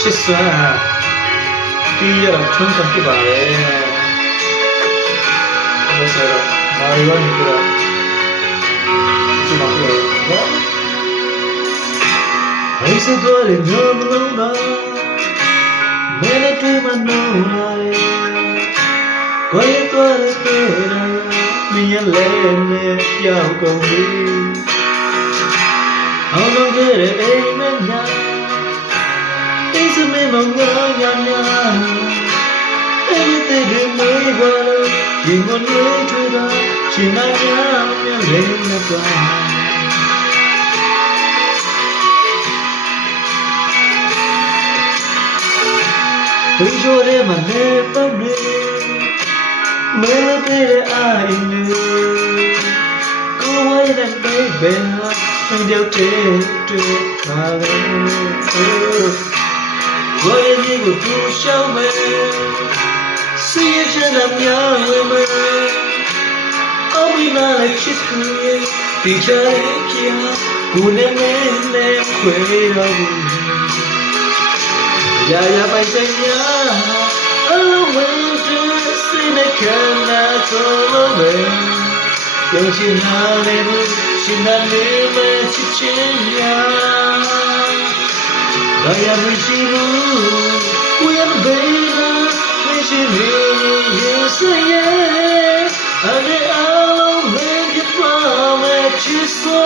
ချစ်စွမ်းတီးရတော့ထွန်းခံဖြစ်ပါလေဒါဆိုတော့မာရီဝါနီကတော့ဒီမှာပြောတော့အိုက်စတော်လေငါမလုံးပါမဲနဲ့တွေ့မနှုံးလာလေကိုယ်တော်ရဲ့မင်းရဲ့လဲနဲ့ပြောင်းကုန်ပြီအောင်လုံးခဲ့တဲ့အိမ်မက်ညာအိမ်စမေမောင်ညာညာညာအဲ့ဒီတဲ့မွေးပါလို့ဒီမွေးထွေးတာရှင်နာညာမြလဲနဲ့ပါဘယ်လိုလဲမလဲပတ်နေမဲတဲ့အိုင်နေကိုဝိုင်းတဲ့ဘယ်ဘယ်ဟာမင်းတို့တွေ့ပါလေဝိုင်းကြီးကိုသူရှောင်းမယ်စီးချင်တဲ့များဝင်မယ်အဝိနာလည်းချစ်သူရဲ့ဒီချာရဲ့ဖြစ်ဟာကိုနဲ့နဲ့ခွေတော့ဘူးရာရာပိုင်ဆိုင်များအလုံးဝင်စိတ်နဲ့ခံနာဆုံးလို့ပဲပြောချင်တာလည်းဘူးရှင်နာလေးမချစ်ချင်ညာဘာရမရှိဘူးကိုရမဘေးနာမရှိနေရင်စရဲ့အနေအားလုံးမင်းပြပါမယ်ချစ်စွာ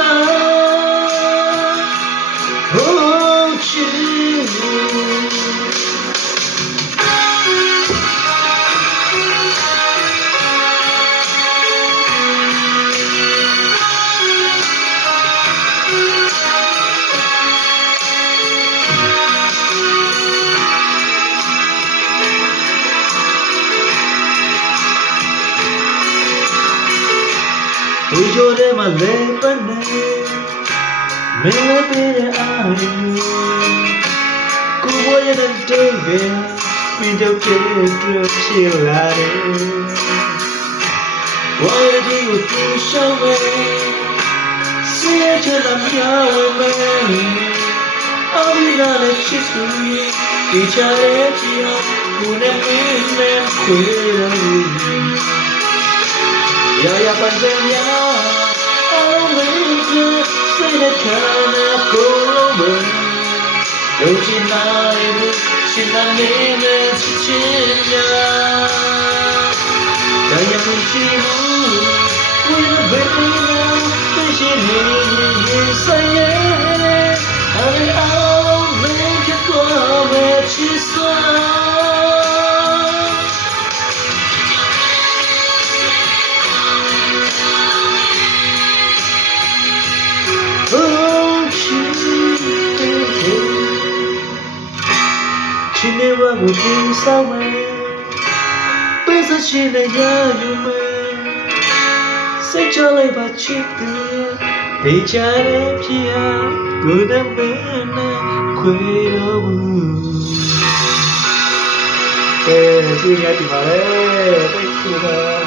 Oh, you. ဝီဂျိုထဲမှာလဲပတ်နေမင်းလည်းပေးတဲ့အားရကိုဘွားရဲ့တဲ့ဘယ်မင်းတို့ကတွေ့ဖြစ်လာတယ်ဝါရကြီးကိုသူရှောင်းမယ်စီးရချင်တာများဝင်မယ်အဝိနာနဲ့ချစ်သူရဲ့ဒီချာရဲ့ကြည့်အောင်ကိုနဲ့မင်းနဲ့ခွေလို့ရာရာပန်းစံများအဝိစိတ်နဲ့ခံနာကိုလုံးပဲယုံကြည်နိုင်ဘူးရှင်နာနေနဲ့ချစ်ချင်များဒါရမရှိဘူးကိုယ်ဘယ်လိုလဲရှင်နေရင်ဆိုင်ရဲ့အဲ့အောင်မင်းကတော့ပဲချစ်စွာရှင်နေဝကိုပြင်ဆောင်မယ်ပေးစရှင်နဲ့ရယူမယ်စိတ်ချလိုက်ပါချစ်သူဒေချာရဲ့ဖြစ်ဟာကိုယ်နဲ့မင်းနဲ့ခွေတော့ဘူးကျေးဇူးများတင်ပါတယ်တိတ်ခူပါ